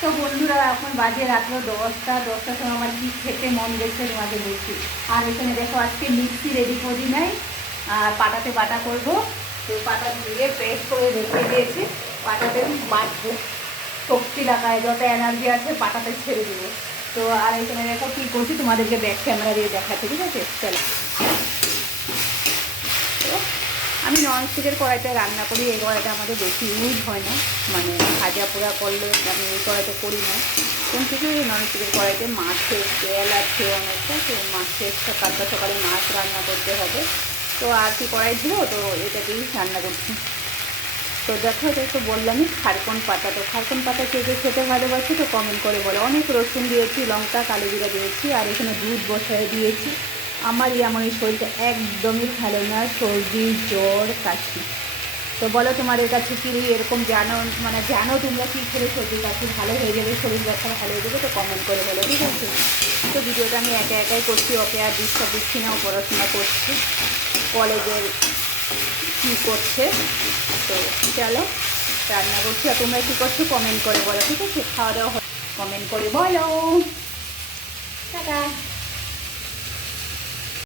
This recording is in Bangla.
তো বন্ধুরা এখন বাজে রাত্র 10টার সময় আমার কি খেতে মন গেছে তোমাকে বলছি। আর এখানে দেখো আজকে মিক্সি রেডি করি নাই, আর পাটাতে বাটা করবো। তো পাটা ধুয়ে পেস্ট করে রেখে দিয়েছি, পাটাতে বাটবো। শক্তি লাগায় যত এনার্জি আছে পাটাতে ছেড়ে দেবো। তো আর এখানে দেখো কী করছি তোমাদেরকে ব্যাক ক্যামেরা দিয়ে দেখাচ্ছি, ঠিক আছে? চলো, আমি ননস্টিকের কড়াইতে রান্না করি। এই কড়াইটা আমাদের বেশি ইউজ হয় না, মানে ভাজা পোড়া করলে আমি এই কড়াইতে করি না। কিন্তু এই ননস্টিকের কড়াইতে মাছের তেল আছে অনেকটা, তো মাছের সকালে মাছ রান্না করতে হবে। তো আর কি কড়াই ছিল, তো এটাতেই রান্না করছি। তো দেখো এটা তো বললামই খারকন পাতা। তো খারকন পাতা কে কে খেতে ভালোবাসি তো কমেন্ট করে বলো। অনেক রসুন দিয়েছি, লঙ্কা, কালো জিরা দিয়েছি, আর এখানে দুধ বসায় দিয়েছি। আমার এমন এই শরীরটা একদমই ভালো না, সর্দি, জ্বর, কাশি। তো বলো তোমাদের কাছে কি এরকম জানো, মানে জানো তোমরা কী খেলে সর্দি কাশি ভালো হয়ে যাবে, শরীর ব্যথা ভালো হয়ে যাবে? তো কমেন্ট করে বলো, ঠিক আছে? তো ভিডিওটা আমি একা একাই করছি, ওকে আর ডিস্টার্ব দিচ্ছি না, ও পড়াশোনা করছি, কলেজের কী করছে। তো চলো রান্না করছি, আর তোমরা কী করছো কমেন্ট করে বলো, ঠিক আছে? খাওয়া দাওয়া কমেন্ট করে বলো। টাটা।